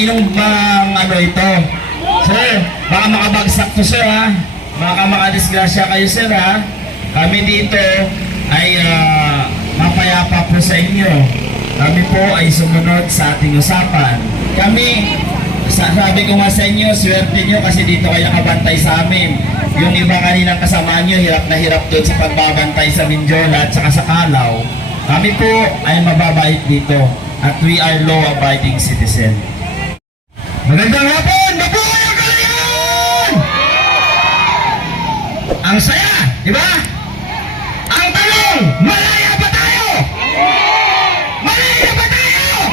Kaninong bang ano ito? Sir, baka makabagsak to sir ha. Baka makadisgrasya kayo sir ha. Kami dito ay mapayapa po sa inyo. Kami po ay sumunod sa ating usapan. Kami, sabi ko nga sa inyo, swerte nyo kasi dito kayo nakabantay sa amin. Yung iba kaninang kasama nyo, hirap na hirap doon sa pagbabantay sa Mindiola at saka sa Kalaw. Kami po ay mababait dito at we are law-abiding citizen. Magandang hapon! Mabuhay ang kalayaan! Ang saya, di ba? Ang tanong, malaya ba tayo? Malaya ba tayo?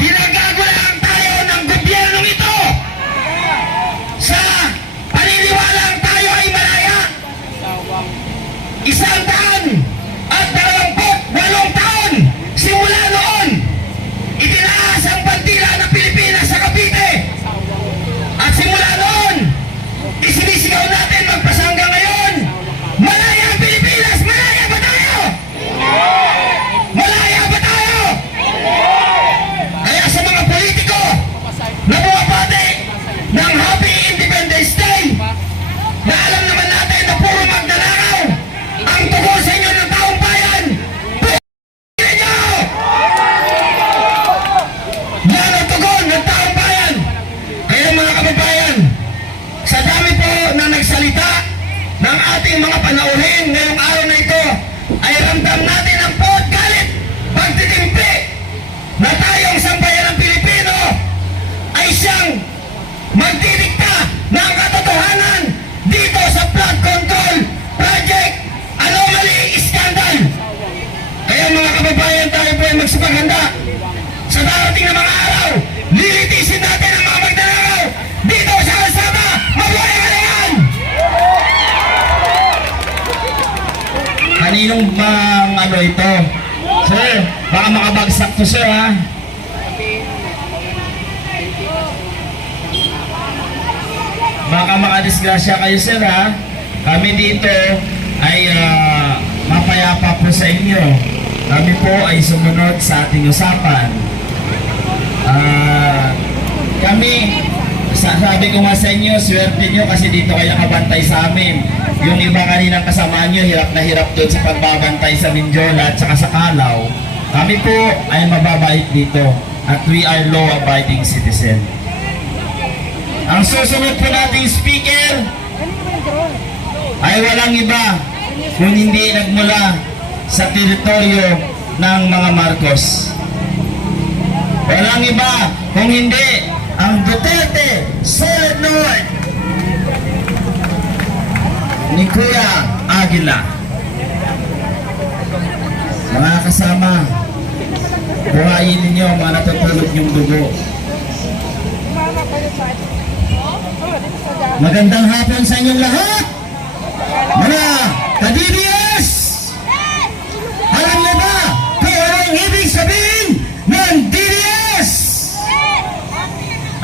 Ginagagulaan tayo ng gobyernong ito. Sa paniniwalang tayo ay malaya. 128 taon simula noon itinaas ang bandila ng Pilipinas sa Cavite. At simula noon, isinisigaw natin magpasangga ngayon. Malaya ang Pilipinas! Malaya ba tayo? Malaya ba tayo? Kaya sa mga politiko na bumabati ng Happy Independence Day, na alam naman natin na puro magnanakaw ang tugon sa inyo ng taong bayan, puro nyo! Yan ang tugon ng taong bayan. Kaya mga kababayan, sa dami po na nagsalita ng ating mga panauhin ngayong araw na ito, ay ramdam natin ang pot, galit, pagtitimpi na tayong sambayan ng Pilipino ay siyang magdidikta ng katotohanan dito sa flood control project anomaly scandal. Kaya mga kababayan, tayo po ay magsipaghanda sa darating na mga araw. Lilitisin natin ang mga magnanakaw dito sa kalsada. Mabuhay ang kalayaan! Kaninong bang ano ito? Sir, baka makabagsak to sir ha. Baka makadisgrasya kayo sir ha. Kami dito ay mapayapa po sa inyo. Kami po ay sumunod sa ating usapan. Kami, sabi ko nga sa inyo, swerte nyo kasi dito kayo nakabantay sa amin. Yung iba kaninang kasama nyo, hirap na hirap doon sa pagbabantay sa Mindiola at saka sa Kalaw. Kami po ay mababait dito at we are law-abiding citizen. Ang susunod po nating speaker ay walang iba kung hindi nagmula sa teritoryo ng mga Marcos. Walang iba kung hindi ang Duterte Solid North ni Kuya Aguila. Mga kasama, buhayin ninyo ang mga natutulog yung dugo. Magandang hapon sa inyong lahat, mga ka-DDS! Alam niyo ba kung ano ang ibig sabihin ng DDS?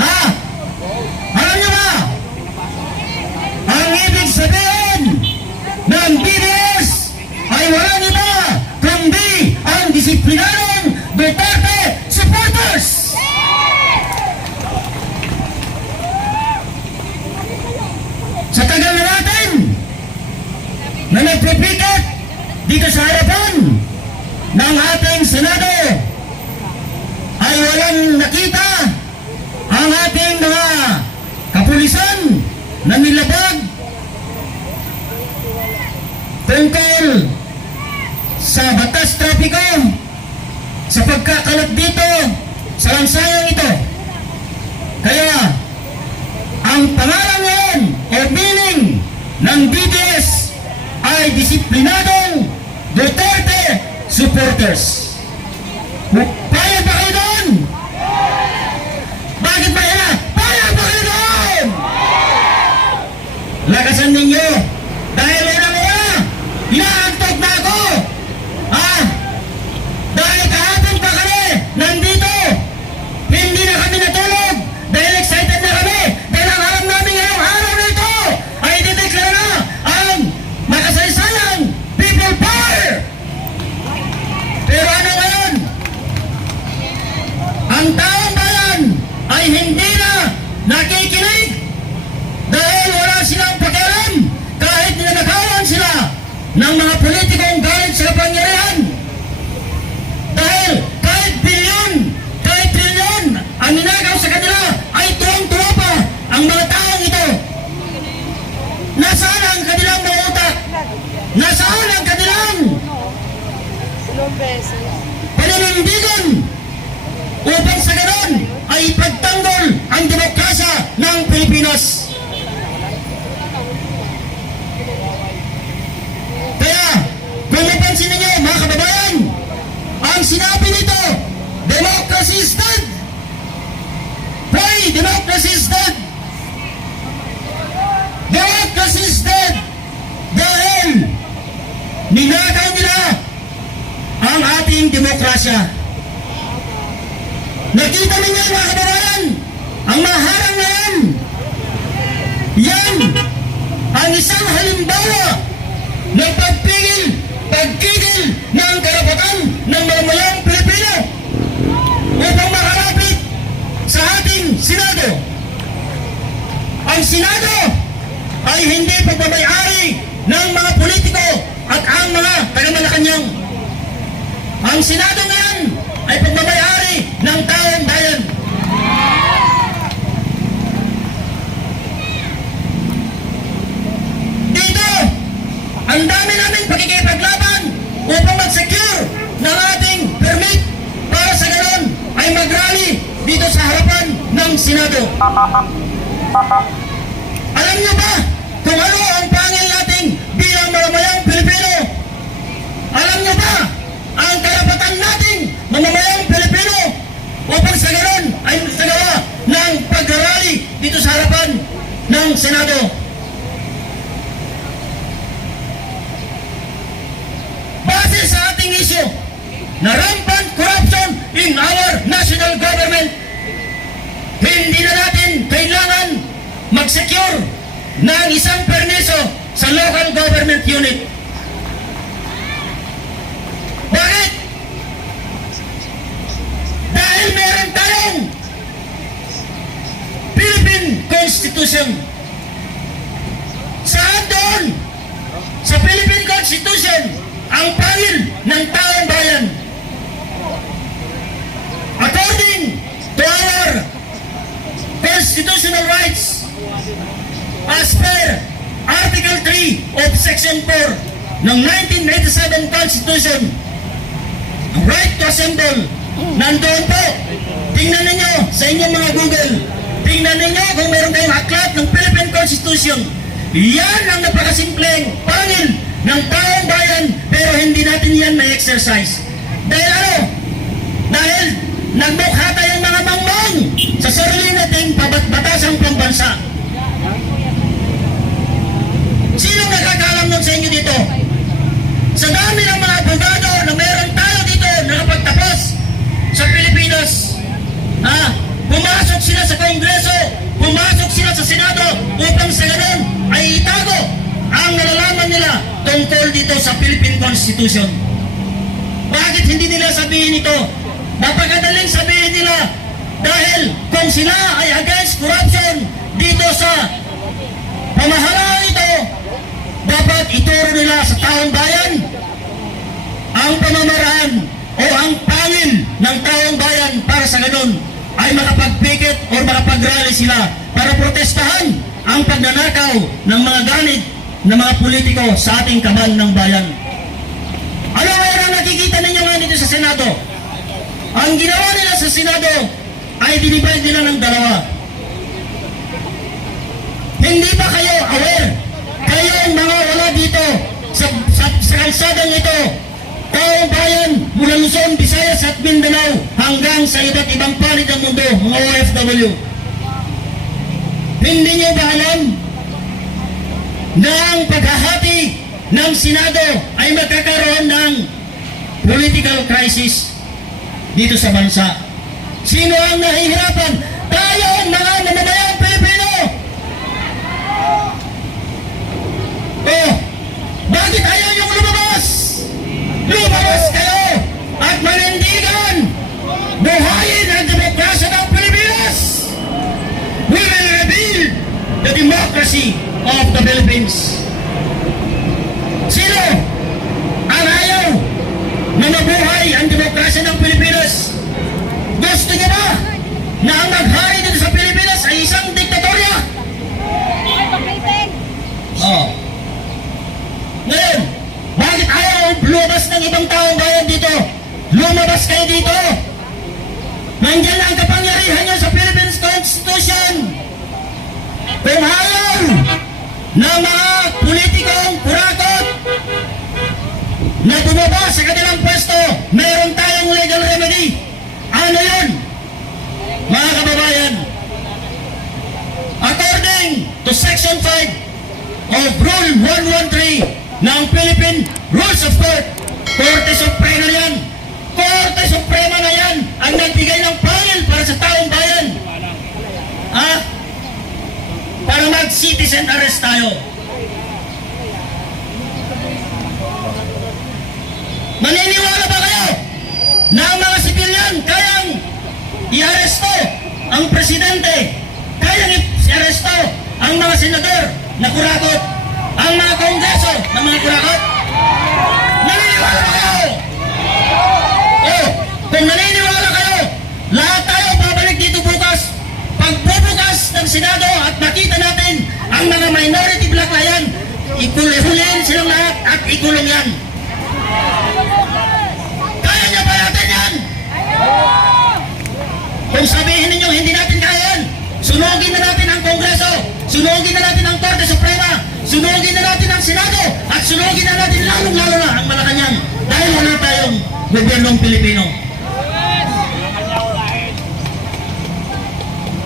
Ha? Alam niyo ba? Ang ibig sabihin ng DDS ay walang iba kundi ang disiplinadong Duterte supporters! Sa tagal na natin na nagpipikat dito sa harapan ng ating Senado ay walang nakita ang ating mga kapulisan na nilabag tungkol sa batas trapiko sa pagkakalat dito sa lansayang ito. Kaya ang pangalan ngayon o meaning ng DDS ay disiplinadong Duterte supporters. Payag ba kayo doon? Bakit ba yan? Payag ba kayo doon? Lakasan ninyo dahil una-una inaantok na ako. Dahil kahapon pa kami nandito, hindi na kami natulog dahil excited na kami dahil ang alam namin ngayong araw na ito ay dideklara ang makasaysayang people power. Pero ano ngayon? Ang taong bayan ng mga politikong galit sa kapangyarihan. Dahil kahit trilyon ang ninagaw sa kanila ay tuwang-tuwa pa ang mga taong ito. Nasaan ang kanilang mga utak? Nasaan ang kanilang paninindigan upang sa ganon ay ipagtanggol ang demokrasya ng Pilipinas? Kaya, kung napansin ninyo mga kababayan, ang sinabi nito, democracy is dead. Why democracy is dead? Democracy is dead dahil ninakaw nila ang ating demokrasya. Nakita ninyo mga kababayan, ang maharang na yan. Yan ang isang halimbawa ng pagkigil ng karapatan ng mamamayang Pilipino upang makalapit sa ating Senado. Ang Senado ay hindi pagmamayari ng mga politiko at ang mga taga-Malacanang. Ang Senado ngayon ay pagmamayari ng taong bayan. Dito, ang dami namin pakikipaglaban upang mag-secure ng ating permit para sa ganon ay mag-rally dito sa harapan ng Senado. Alam niyo ba kung ano ang pangil natin bilang mamamayang Pilipino? Alam niyo ba ang karapatan nating mamamayang Pilipino upang sa ganon ay magsagawa ng pag-rally dito sa harapan ng Senado? Base sa ating issue na rampant corruption in our national government, hindi na natin kailangan mag-secure ng isang permiso sa local government unit. Bakit? Dahil meron tayong Philippine Constitution. Saan doon? Sa Philippine Constitution ang pangil ng taong bayan. According to our constitutional rights, as per Article 3 of Section 4 ng 1987 Constitution, ang right to assemble, nandoon po. Tingnan ninyo sa inyong mga Google. Tingnan ninyo kung meron kayong aklat ng Philippine Constitution. Yan ang napakasimpleng pangil ng taong bayan, pero hindi natin yan may exercise. Dahil ano? Dahil nagmukha tayong mga mangmang sa sarili nating batasang pambansa. Sino nakakalam nun sa inyo dito? Sa dami ng mga abogado na meron tayo dito na nakapagtapos sa Pilipinas, pumasok sila sa Kongreso, pumasok sila sa Senado upang sa ganon ay itago ang nalalaman nila tungkol dito sa Philippine Constitution. Bakit hindi nila sabihin ito? Napakadaling sabihin nila dahil kung sila ay against corruption dito sa pamahalaan ito, dapat ituro nila sa taong bayan ang pamamaraan o ang pangil ng taong bayan para sa ganun ay makapag-picket o makapag-rally sila para protestahan ang pagnanakaw ng mga ganit ng mga politiko sa ating kaban ng bayan. Ano ngayon ang nakikita ninyo ngayon dito sa Senado? Ang ginawa nila sa Senado ay dinivide nila ng dalawa. Hindi ba kayo aware? Kayong mga wala dito sa kalsadang ito, taong bayan mula Luzon, Visayas at Mindanao hanggang sa iba't ibang panig ng mundo, mga OFW. Hindi nyo ba alam na ang paghahati ng Senado ay magkakaroon ng political crisis dito sa bansa? Sino ang nahihirapan? Tayo ang mga mamamayang Pilipino! Oh, bakit ayaw yung lumabas? Lumabas kayo at manindigan! Buhayin ang demokrasya ng Pilipinas! We will rebuild the democracy of the Philippines. Sino ang ayaw na mabuhay ang demokrasya ng Pilipinas? Gusto niyo ba na ang maghari dito sa Pilipinas ay isang diktatorya? Oh. Ngayon, bakit ayaw lumabas ng ibang taong bayan dito? Lumabas kayo dito. Nandiyan ang kapangyarihan nyo sa Philippines Constitution. Kung ayaw ng mga politikong kurakot na bumaba sa kanilang pwesto, meron tayong legal remedy. Ano yun? Mga kababayan, according to Section 5 of Rule 113 ng Philippine Rules of Court, Korte Suprema na yan. Korte Suprema na yan ang nagbigay ng panel para sa taong bayan. Para mag-citizen arrest tayo. Maniniwala ba kayo na ang mga sibilyan kayang i-aresto ang presidente, kayang i-aresto ang mga senador na kurakot, ang mga kongreso na mga kurakot? Naniniwala ba kayo? Kung naniniwala kayo, lahat tayo babalik dito bukas. Pagbubukas ng Senado at nakita natin ang mga minority black na yan, ikulihuliin silang lahat at ikulong yan. Kaya niya ba natin yan? Kung sabihin ninyo hindi natin kaya yan, sunugin na natin ang Kongreso, sunugin na natin ang Korte Suprema, sunugin na natin ang Senado, at sunugin na natin lalong-lalo na ang Malacanang dahil wala tayong gobyernong Pilipino.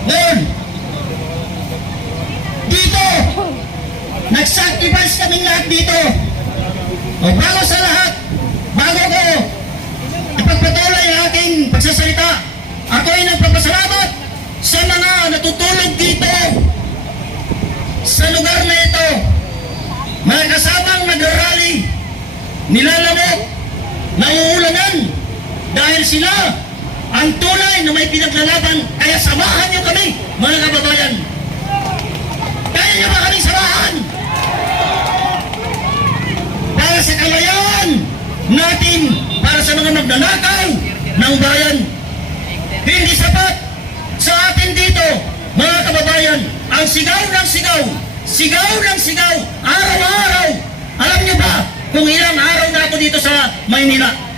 Ngayon, dito, nag-sacrifice kaming lahat dito. O bago sa lahat, bago ko ipagpatuloy ang aking pagsasalita, ako ay nagpapasalamat sa mga natutulog dito sa lugar na ito. Mga kasamang nag-rally, nilalamok, nauulanan dahil sila ang tunay na may pinaglalaban. Kaya samahan niyo kami, mga kababayan. Kaya niyo ba kami samahan? Para sa kalayaan natin, para sa mga nagnanakaw ng bayan. Hindi sapat sa atin dito, mga kababayan, ang sigaw ng sigaw, sigaw ng sigaw, araw-araw. Alam niyo ba kung ilang araw na ako dito sa Maynila?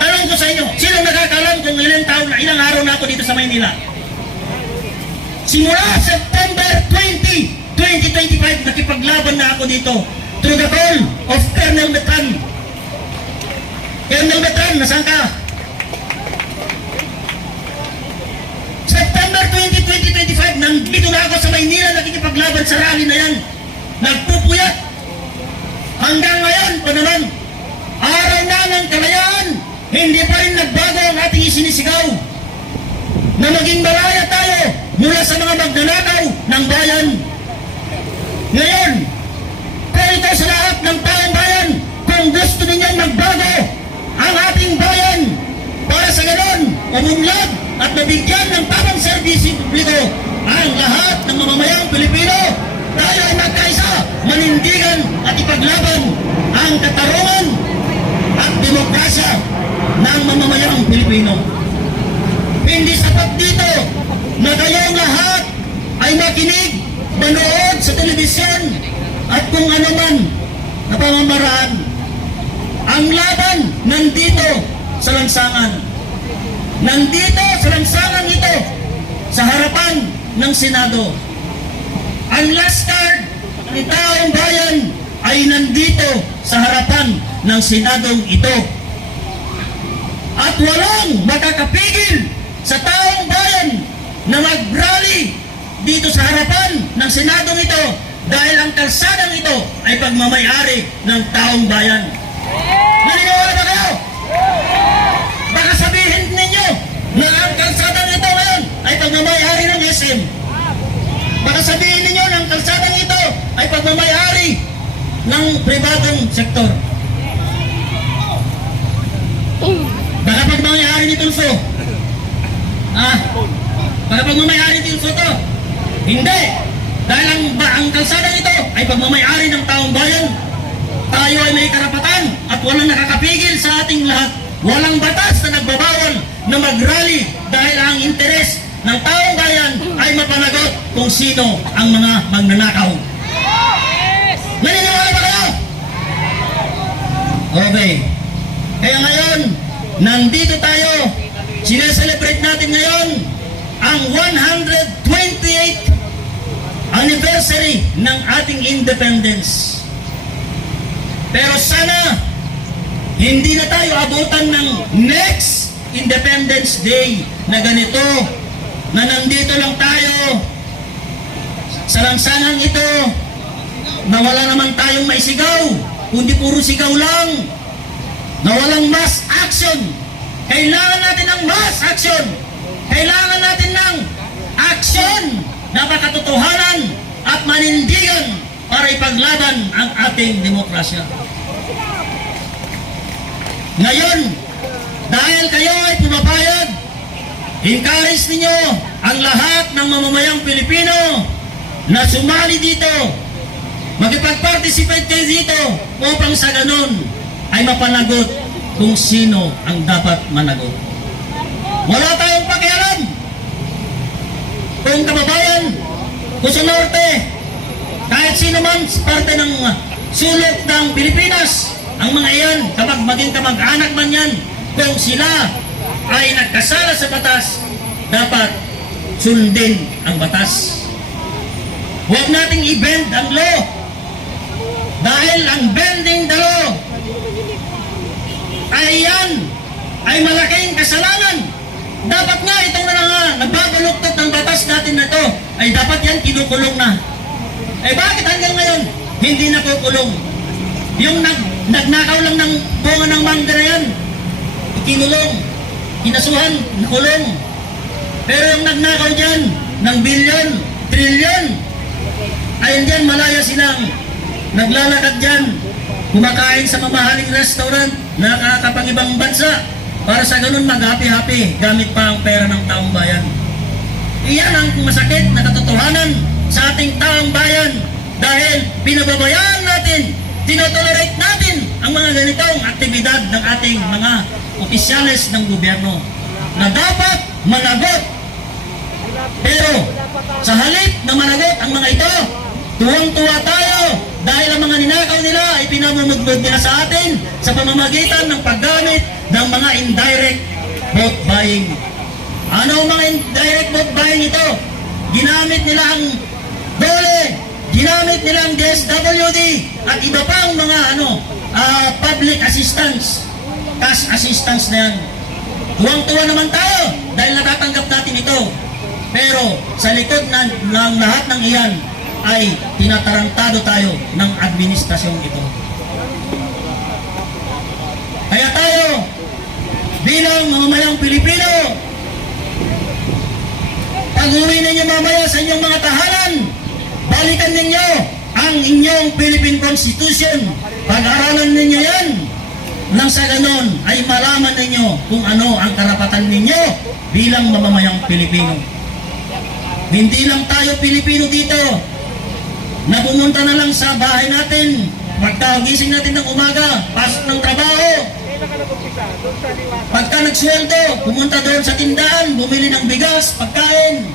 Tanong ko sa inyo, sinong nakakalam kung ilang araw na ako dito sa Maynila? Simula September 20, 2025, nakipaglaban na ako dito through the call of Colonel Betran. Colonel Betran, nasaan ka? September 20, 2025, nandito na ako sa Maynila, nakikipaglaban sa rally na yan. Nagpupuyat. Hanggang ngayon pa naman, araw na ng kalayaan, hindi pa rin nagbago ang ating isinisigaw na maging malaya tayo mula sa mga magnanakaw ng bayan. Ngayon, kung ito sa lahat ng taong bayan, kung gusto ninyang magbago ang ating bayan para sa ganon, umunlad at nabigyan ng tamang serbisyo publiko ang lahat ng mamamayang Pilipino, tayo ay magkaisa, manindigan at ipaglaban ang katarungan at demokrasya ng mamamayang Pilipino. Hindi sapat dito na kayong lahat ay makinig, manood sa telebisyon at kung ano man na pamamaraan. Ang laban nandito sa lansangan. Nandito sa lansangan ito, sa harapan ng Senado. Ang last card ng taong bayan ay nandito sa harapan ng Senadong ito. At walang makakapigil sa taong bayan na mag-rally dito sa harapan ng Senadong ito dahil ang kalsadang ito ay pagmamayari ng taong bayan. Naniniwala ba kayo? Baka sabihin ninyo na ang kalsadang ito ngayon ay pagmamayari ng SM. Baka sabihin ninyo na ang kalsadang ito ay pagmamayari ng pribadong sektor. Baka pagmamayari ni Tulfo. Baka pagmamayari ni Tulfo to. Hindi. Dahil ang kalsadang ito ay pagmamayari ng taong bayan. tayo ay may karapatan at walang nakakapigil sa ating lahat. Walang batas na nagbabawal na mag-rally dahil ang interes ng taong bayan ay mapanagot kung sino ang mga magnanakaw. Naniniwala ba kayo? Okay. Kaya ngayon, nandito tayo. Sineselebrate natin ngayon ang 128th anniversary ng ating independence. Pero sana hindi na tayo abutan ng next Independence Day na ganito, na nandito lang tayo sa lansangang ito, na wala naman tayong maisigaw, kundi puro sigaw lang, na walang mass action. Kailangan natin ng mass action. Kailangan natin ng action na makatotohanan at manindigan para ipaglaban ang ating demokrasya. Ngayon, dahil kayo ay pumapayag, encourage ninyo ang lahat ng mamamayang Pilipino na sumali dito, makipag-participate kayo dito upang sa ganun ay mapanagot kung sino ang dapat managot. Wala tayong pakialam kung kababayan, kung sa norte, kahit sino man parte ng sulok ng Pilipinas, ang mga iyan, kapag maging kamag-anak man yan, kung sila ay nagkasala sa batas, dapat sundin ang batas. Huwag nating i-bend ang law. Dahil ang bending the law ay yan, ay malaking kasalanan. Dapat nga itong nagbabaluktot ng batas natin na ito, ay dapat yan kinukulong na. Eh bakit hanggang ngayon, hindi nakukulong? Yung nagnakaw lang ng bunga ng mangga na yan, ikinulong, kinasuhan, nakulong. Pero yung nagnakaw dyan ng bilyon, trilyon, ayun dyan, malaya silang naglalakad dyan, kumakain sa mamahaling restaurant, nakakapang-ibang bansa, para sa ganun mag-happy-happy, gamit pa ang pera ng taong bayan. Iyan ang masakit na katotohanan sa ating taong bayan dahil pinababayaan natin, tinotolerate natin ang mga ganitong aktibidad ng ating mga opisyales ng gobyerno na dapat managot. Pero sa halip na managot ang mga ito, tuwang-tuwa tayo dahil ang mga ninakaw nila ay pinamumugmod nila sa atin sa pamamagitan ng paggamit ng mga indirect vote buying. Ano ang mga indirect vote buying ito? Ginamit nila ang DOLE, ginamit nila ang DSWD at iba pang mga public assistance, cash assistance na yan. Tuwang-tuwa naman tayo dahil natatanggap natin ito. Pero sa likod ng lahat ng iyan ay tinatarantado tayo ng administrasyong ito. Kaya tayo bilang mamamayang Pilipino, pag-uwi ninyo mamaya sa inyong mga tahanan, balikan ninyo ang inyong Philippine Constitution. Pag-aralan ninyo yan. Nang sa ganon ay malaman ninyo kung ano ang karapatan ninyo bilang mamamayang Pilipino. Hindi lang tayo Pilipino dito na pumunta na lang sa bahay natin, pagkagising natin ng umaga, pasok ng trabaho, pagka nagsweldo, pumunta doon sa tindahan, bumili ng bigas, pagkain.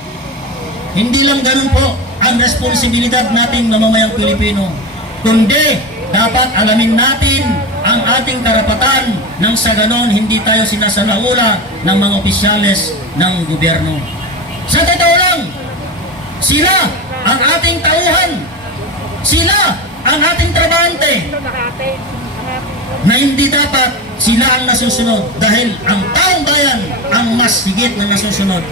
Hindi lang ganun po ang responsibilidad nating mamamayang Pilipino, kundi dapat alamin natin ang ating karapatan nang sa ganon hindi tayo sinasalaula ng mga opisyales ng gobyerno. Sa totoo lang, sila ang ating tauhan, sila ang ating trabahante, na hindi dapat sila ang nasusunod dahil ang taong bayan ang mas higit na nasusunod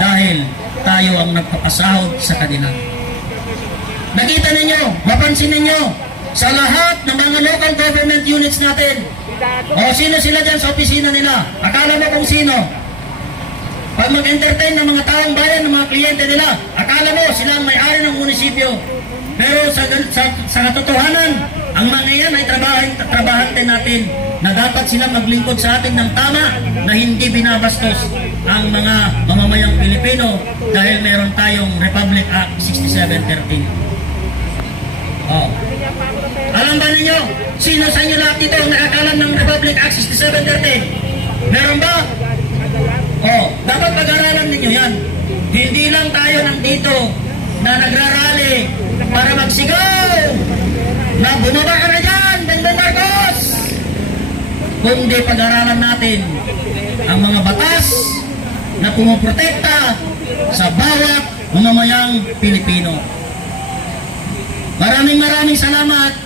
dahil tayo ang nagpapasahod sa kanila. Nakita ninyo, mapansin ninyo, sa lahat ng mga local government units natin, o sino sila dyan sa opisina nila, akala mo kung sino? Pag mag-entertain ng mga taong bayan, ng mga kliyente nila, akala mo sila ang may-ari ng munisipyo. Pero sa katotohanan, ang mga yan ay trabahante natin na dapat sila maglingkod sa atin ng tama na hindi binabastos ang mga mamamayang Pilipino dahil meron tayong Republic Act 6713. Alam ba ninyo? Sino sa inyo lahat dito ang nakakalam ng Republic Act 6713? Meron ba? Oh, dapat pag-aralan ninyo yan. Hindi lang tayo nandito na nagrarally para magsigaw na bumaba ka na dyan, Bongbong Marcos! Kundi pag-aralan natin ang mga batas na pumuprotekta sa bawat mamamayang Pilipino. Maraming salamat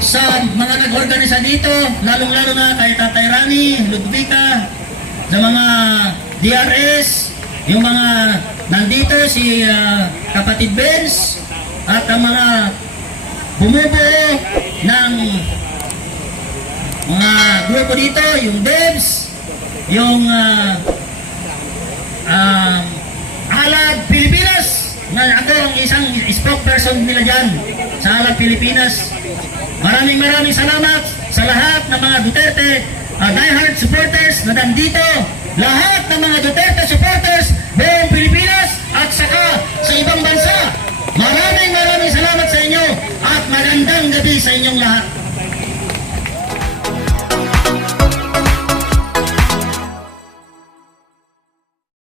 sa mga nag-organisa dito, lalong-lalo na kay Tatay Rani, Ludwika, sa mga DRS, yung mga nandito, si Kapatid Benz, at ang mga bumubuo ng mga grupo dito, yung DEBS, yung Alad Pilipinas, na ako ang isang spokesperson nila dyan sa Alad Pilipinas. Maraming salamat sa lahat ng mga Duterte diehard supporters na nandito, lahat ng mga Duterte supporters buong Pilipinas at saka sa ibang bansa. Maraming salamat sa inyo at magandang gabi sa inyong lahat.